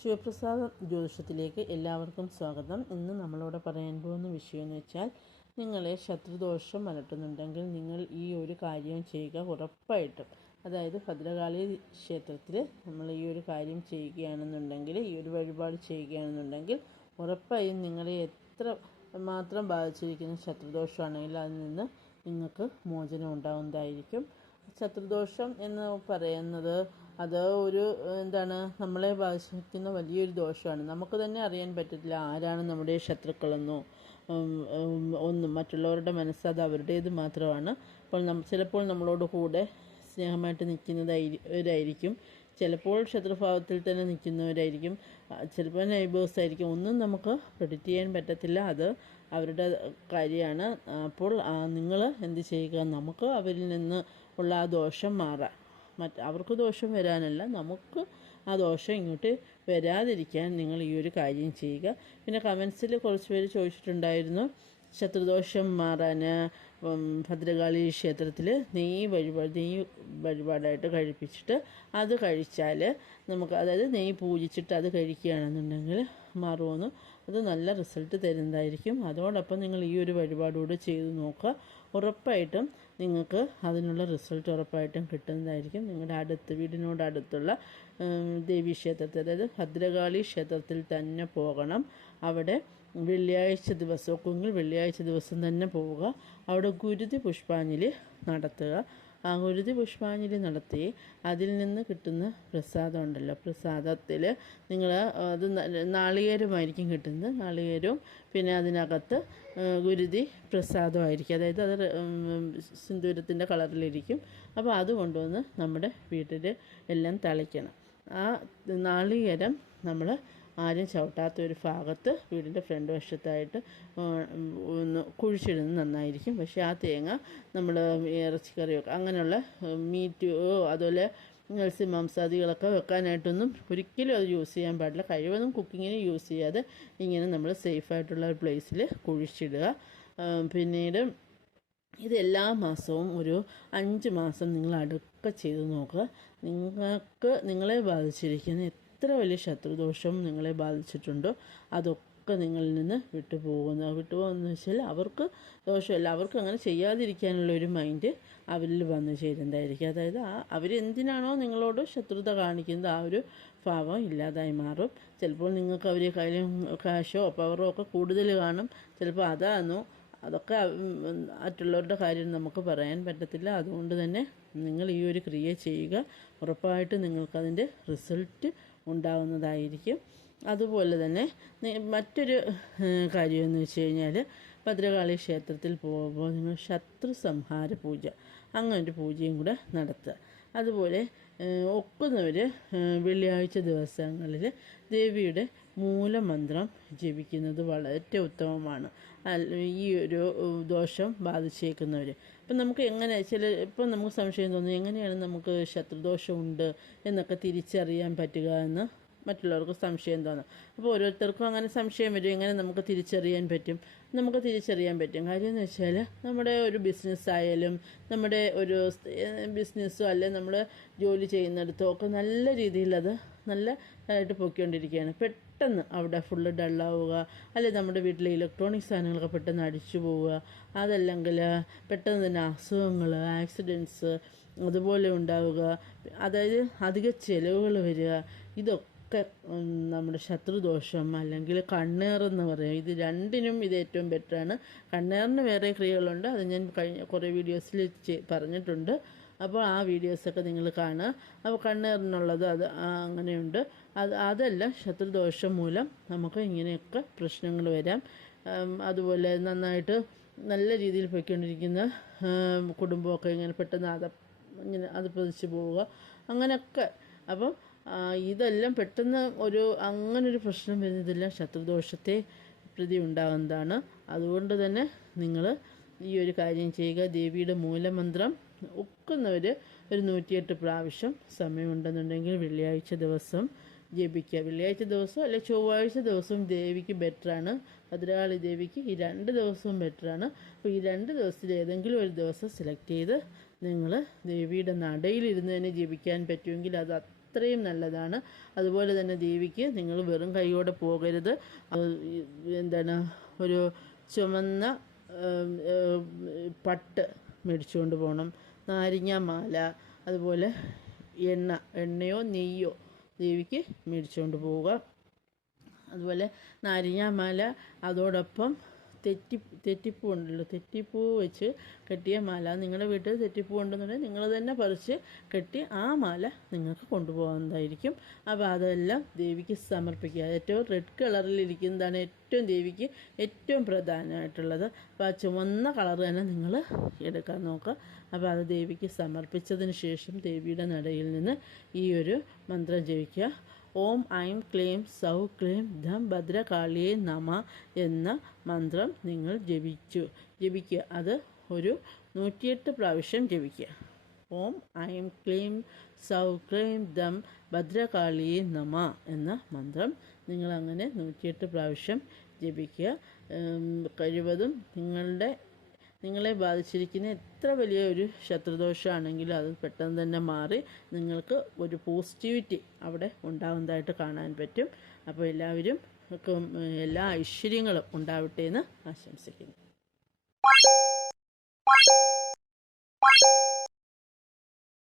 ശിവപ്രസാദ് ജ്യോതിഷത്തിലേക്ക് എല്ലാവർക്കും സ്വാഗതം. ഇന്ന് നമ്മളോട് പറയാൻ പോകുന്ന വിഷയം എന്ന് വെച്ചാൽ, നിങ്ങളെ ശത്രുദോഷം അലട്ടുന്നുണ്ടെങ്കിൽ നിങ്ങൾ ഈ ഒരു കാര്യം ചെയ്യുക ഉറപ്പായിട്ടും. അതായത് ഭദ്രകാളി ക്ഷേത്രത്തിൽ നമ്മൾ ഈ ഒരു കാര്യം ചെയ്യുകയാണെന്നുണ്ടെങ്കിൽ, ഈ ഒരു വഴിപാട് ചെയ്യുകയാണെന്നുണ്ടെങ്കിൽ ഉറപ്പായും നിങ്ങളെ എത്ര മാത്രം ബാധിച്ചിരിക്കുന്ന ശത്രുദോഷമാണെങ്കിൽ അതിൽ നിന്ന് നിങ്ങൾക്ക് മോചനം ഉണ്ടാകുന്നതായിരിക്കും. ശത്രുദോഷം എന്ന് പറയുന്നത് അത് ഒരു നമ്മളെ ബാധിക്കുന്ന വലിയൊരു ദോഷമാണ്. നമുക്ക് തന്നെ അറിയാൻ പറ്റത്തില്ല ആരാണ് നമ്മുടെ ശത്രുക്കളെന്നോ ഒന്നും. മറ്റുള്ളവരുടെ മനസ്സ് അത് അവരുടേത് മാത്രമാണ്. അപ്പോൾ ചിലപ്പോൾ നമ്മളോട് കൂടെ സ്നേഹമായിട്ട് നിൽക്കുന്നവരായിരിക്കും, ചിലപ്പോൾ ശത്രുഭാവത്തിൽ തന്നെ നിൽക്കുന്നവരായിരിക്കും, ചിലപ്പോൾ നൈബേഴ്സ് ആയിരിക്കും. ഒന്നും നമുക്ക് പ്രെഡിക്റ്റ് ചെയ്യാൻ പറ്റത്തില്ല, അത് അവരുടെ കാര്യമാണ്. അപ്പോൾ നിങ്ങൾ എന്ത് ചെയ്യുക, നമുക്ക് അവരിൽ നിന്ന് ഉള്ള ആ ദോഷം മാറാം. അവർക്ക് ദോഷം വരാനല്ല, നമുക്ക് ആ ദോഷം ഇങ്ങോട്ട് വരാതിരിക്കാൻ നിങ്ങൾ ഈ ഒരു കാര്യം ചെയ്യുക. പിന്നെ കമൻസിൽ കുറച്ച് പേര് ചോദിച്ചിട്ടുണ്ടായിരുന്നു, ശത്രുദോഷം മാറാൻ ഭദ്രകാളി ക്ഷേത്രത്തിൽ നെയ്യ് വഴിപാടായിട്ട് കഴിപ്പിച്ചിട്ട് അത് കഴിച്ചാൽ നമുക്ക്, അതായത് നെയ്യ് പൂജിച്ചിട്ട് അത് കഴിക്കുകയാണെന്നുണ്ടെങ്കിൽ മാറുമെന്ന്. അത് നല്ല റിസൾട്ട് തരുന്നതായിരിക്കും. അതോടൊപ്പം നിങ്ങൾ ഈ ഒരു വഴിപാടുകൂടെ ചെയ്ത് നോക്കുക, ഉറപ്പായിട്ടും നിങ്ങൾക്ക് അതിനുള്ള റിസൾട്ട് ഉറപ്പായിട്ടും കിട്ടുന്നതായിരിക്കും. നിങ്ങളുടെ വീടിനോടടുത്തുള്ള ദേവീക്ഷേത്രത്തിൽ, അതായത് ഭദ്രകാളി ക്ഷേത്രത്തിൽ തന്നെ പോകണം. അവിടെ വെള്ളിയാഴ്ച ദിവസം തന്നെ പോവുക. അവിടെ ഗുരുതി പുഷ്പാഞ്ജലി നടത്തുക. ആ ഗുരുതി പുഷ്പാഞ്ജലി നടത്തി അതിൽ നിന്ന് കിട്ടുന്ന പ്രസാദം ഉണ്ടല്ലോ, പ്രസാദത്തിൽ നിങ്ങൾ അത് നാളികേരമായിരിക്കും കിട്ടുന്നത്. നാളികേരവും പിന്നെ അതിനകത്ത് ഗുരുതി പ്രസാദമായിരിക്കും, അതായത് അത് സിന്ദൂരത്തിൻ്റെ കളറിലിരിക്കും. അപ്പോൾ അത് കൊണ്ടുവന്ന് നമ്മുടെ വീട്ടിൽ എല്ലാം തളിക്കണം. ആ നാളികേരം നമ്മൾ ആരും ചവിട്ടാത്ത ഒരു ഭാഗത്ത് വീടിൻ്റെ ഫ്രണ്ട് വശത്തായിട്ട് ഒന്ന് കുഴിച്ചിടുന്നത് നന്നായിരിക്കും. പക്ഷേ ആ തേങ്ങ നമ്മൾ ഇറച്ചിക്കറിയൊക്കെ അങ്ങനെയുള്ള മീറ്റോ അതുപോലെ മത്സ്യമാംസാദികളൊക്കെ വെക്കാനായിട്ടൊന്നും ഒരിക്കലും അത് യൂസ് ചെയ്യാൻ പാടില്ല. കഴിവതും കുക്കിങ്ങിന് യൂസ് ചെയ്യാതെ ഇങ്ങനെ നമ്മൾ സേഫായിട്ടുള്ള ഒരു പ്ലേസിൽ കുഴിച്ചിടുക. പിന്നീട് ഇത് എല്ലാ മാസവും ഒരു 5 മാസം നിങ്ങൾ അടുക്ക ചെയ്ത് നോക്കുക. നിങ്ങളെ ബാധിച്ചിരിക്കുന്ന എത്ര വലിയ ശത്രുദോഷം നിങ്ങളെ ബാധിച്ചിട്ടുണ്ടോ അതൊക്കെ നിങ്ങളിൽ നിന്ന് വിട്ടുപോകുമെന്ന് വെച്ചാൽ അവർക്ക് ദോഷമല്ല, അവർക്ക് അങ്ങനെ ചെയ്യാതിരിക്കാനുള്ള ഒരു മൈൻഡ് അവരിൽ വന്നു ചേരുന്നതായിരിക്കും. അതായത് അവരെന്തിനാണോ നിങ്ങളോട് ശത്രുത കാണിക്കുന്നത് ആ ഒരു ഭാവം ഇല്ലാതായി മാറും. ചിലപ്പോൾ നിങ്ങൾക്ക് അവരെ കയ്യിലും കാശോ പവറോ ഒക്കെ കൂടുതൽ കാണും, ചിലപ്പോൾ അതൊക്കെ മറ്റുള്ളവരുടെ കാര്യം നമുക്ക് പറയാൻ പറ്റത്തില്ല. അതുകൊണ്ട് തന്നെ നിങ്ങൾ ഈ ഒരു ക്രിയ ചെയ്യുക, ഉറപ്പായിട്ട് നിങ്ങൾക്കതിൻ്റെ റിസൾട്ട് ഉണ്ടാകുന്നതായിരിക്കും. അതുപോലെ തന്നെ മറ്റൊരു കാര്യമെന്ന് വെച്ച് കഴിഞ്ഞാൽ, ഭദ്രകാളി ക്ഷേത്രത്തിൽ പോകുമ്പോൾ നിങ്ങൾ ശത്രു സംഹാര പൂജ, അങ്ങനൊരു പൂജയും കൂടെ നടത്തുക. അതുപോലെ ഒക്കുന്നവർ വെള്ളിയാഴ്ച ദിവസങ്ങളിൽ ദേവിയുടെ മൂലമന്ത്രം ജപിക്കുന്നത് വളരെ ഉത്തമമാണ്. ഈ ഒരു ദോഷം ബാധിച്ചേക്കുന്നവർ. അപ്പം നമുക്ക് ഇപ്പം നമുക്ക് സംശയം തോന്നുന്നു, എങ്ങനെയാണ് നമുക്ക് ശത്രുദോഷമുണ്ട് എന്നൊക്കെ തിരിച്ചറിയാൻ പറ്റുക എന്ന് മറ്റുള്ളവർക്ക് സംശയം തോന്നും. അപ്പോൾ ഓരോരുത്തർക്കും അങ്ങനെ സംശയം വരും, എങ്ങനെ നമുക്ക് തിരിച്ചറിയാൻ പറ്റും? നമുക്ക് തിരിച്ചറിയാൻ പറ്റും. കാര്യം എന്ന് വെച്ചാൽ, നമ്മുടെ ഒരു ബിസിനസ്സായാലും നമ്മുടെ ഒരു ബിസിനസ്സോ അല്ലെങ്കിൽ നമ്മൾ ജോലി ചെയ്യുന്നിടത്തോ ഒക്കെ നല്ല രീതിയിൽ അത് നല്ലതായിട്ട് പൊയ്ക്കൊണ്ടിരിക്കുകയാണ്. പെട്ടെന്ന് അവിടെ ഫുള്ള് ഡള്ളാവുക, അല്ലെങ്കിൽ നമ്മുടെ വീട്ടിലെ ഇലക്ട്രോണിക് സാധനങ്ങളൊക്കെ പെട്ടെന്ന് അടിച്ചു പോവുക, അതല്ലെങ്കിൽ പെട്ടെന്ന് തന്നെ അസുഖങ്ങൾ, ആക്സിഡൻറ്റ്സ് അതുപോലെ ഉണ്ടാവുക, അതായത് അധിക ചിലവുകൾ വരിക, ഇതൊക്കെ നമ്മുടെ ശത്രുദോഷം അല്ലെങ്കിൽ കണ്ണേറെന്ന് പറയും. ഇത് രണ്ടിനും ഇത് ഏറ്റവും ബെറ്ററാണ്. കണ്ണേറിന് വേറെ ക്രിയകളുണ്ട്, അത് ഞാൻ കഴിഞ്ഞ കുറേ വീഡിയോസിൽ പറഞ്ഞിട്ടുണ്ട്. അപ്പോൾ ആ വീഡിയോസൊക്കെ നിങ്ങൾ കാണുക. അപ്പോൾ കണ്ണേറിനുള്ളത് അങ്ങനെയുണ്ട്. അതെല്ലാം ശത്രുദോഷം മൂലം നമുക്ക് ഇങ്ങനെയൊക്കെ പ്രശ്നങ്ങൾ വരാം. അതുപോലെ നന്നായിട്ട് നല്ല രീതിയിൽ പോയിക്കൊണ്ടിരിക്കുന്ന കുടുംബമൊക്കെ ഇങ്ങനെ പെട്ടെന്ന് അത് പതിച്ചു പോവുക, അങ്ങനെയൊക്കെ. അപ്പം ഇതെല്ലാം പെട്ടെന്ന് അങ്ങനൊരു പ്രശ്നം വരുന്നതെല്ലാം ശത്രുദോഷത്തെ പ്രതി ഉണ്ടാകുന്നതാണ്. അതുകൊണ്ട് തന്നെ നിങ്ങൾ ഈ ഒരു കാര്യം ചെയ്യുക. ദേവിയുടെ മൂലമന്ത്രം ഒക്കുന്നവർ ഒരു 108 പ്രാവശ്യം സമയമുണ്ടെന്നുണ്ടെങ്കിൽ വെള്ളിയാഴ്ച ദിവസം ജപിക്കുക. വെള്ളിയാഴ്ച ദിവസം അല്ലെ ചൊവ്വാഴ്ച ദിവസവും ദേവിക്ക് ബെറ്ററാണ്. ഭദ്രകാളി ദേവിക്ക് ഈ 2 ദിവസവും ബെറ്ററാണ്. അപ്പോൾ ഈ 2 ദിവസത്തിൽ ഏതെങ്കിലും ഒരു ദിവസം സെലക്ട് ചെയ്ത് നിങ്ങൾ ദേവിയുടെ നടയിലിരുന്ന് തന്നെ ജപിക്കാൻ പറ്റുമെങ്കിൽ അത് അത്രയും നല്ലതാണ്. അതുപോലെ തന്നെ ദേവിക്ക് നിങ്ങൾ വെറും കൈയോടെ പോകരുത്. എന്താണ്, ഒരു ചുമന്ന പട്ട് മേടിച്ചുകൊണ്ട് പോകണം, നാരങ്ങാമാല, അതുപോലെ എണ്ണയോ നെയ്യോ ദേവിക്ക് മേടിച്ചുകൊണ്ട് പോവുക. അതുപോലെ നാരങ്ങാമാല, അതോടൊപ്പം തെറ്റിപ്പൂ ഉണ്ടല്ലോ, തെറ്റിപ്പൂ വെച്ച് കെട്ടിയ മാല. നിങ്ങളുടെ വീട്ടിൽ തെറ്റിപ്പൂ ഉണ്ടെന്നുണ്ടെങ്കിൽ നിങ്ങൾ തന്നെ പറിച്ച് കെട്ടി ആ മാല നിങ്ങൾക്ക് കൊണ്ടുപോകാവുന്നതായിരിക്കും. അപ്പോൾ അതെല്ലാം ദേവിക്ക് സമർപ്പിക്കുക. ഏറ്റവും റെഡ് കളറിലിരിക്കുന്നതാണ് ഏറ്റവും ദേവിക്ക് ഏറ്റവും പ്രധാനമായിട്ടുള്ളത്. അപ്പോൾ ആ ചുവന്ന കളർ തന്നെ നിങ്ങൾ എടുക്കാൻ നോക്കുക. അപ്പോൾ അത് ദേവിക്ക് സമർപ്പിച്ചതിന് ശേഷം ദേവിയുടെ നടയിൽ നിന്ന് ഈ ഒരു മന്ത്രം ജപിക്കുക. ഓം ഐം ക്ലീം സൗ ക്ലീം ധം ഭദ്രകാളിയെ നമ എന്ന മന്ത്രം നിങ്ങൾ ജപിക്കുക. അത് ഒരു 108 പ്രാവശ്യം ജപിക്കുക. ഓം ഐം ക്ലീം സൗ ക്ലീം ധം ഭദ്രകാളിയെ നമ എന്ന മന്ത്രം നിങ്ങളങ്ങനെ 108 പ്രാവശ്യം ജപിക്കുക. കഴിവതും നിങ്ങളെ ബാധിച്ചിരിക്കുന്ന എത്ര വലിയ ഒരു ശത്രുദോഷമാണെങ്കിലും അത് പെട്ടെന്ന് തന്നെ മാറി നിങ്ങൾക്ക് ഒരു പോസിറ്റിവിറ്റി അവിടെ ഉണ്ടാകുന്നതായിട്ട് കാണാൻ പറ്റും. അപ്പോൾ എല്ലാവരും എല്ലാ ഐശ്വര്യങ്ങളും ഉണ്ടാവട്ടെ എന്ന് ആശംസിക്കുന്നു.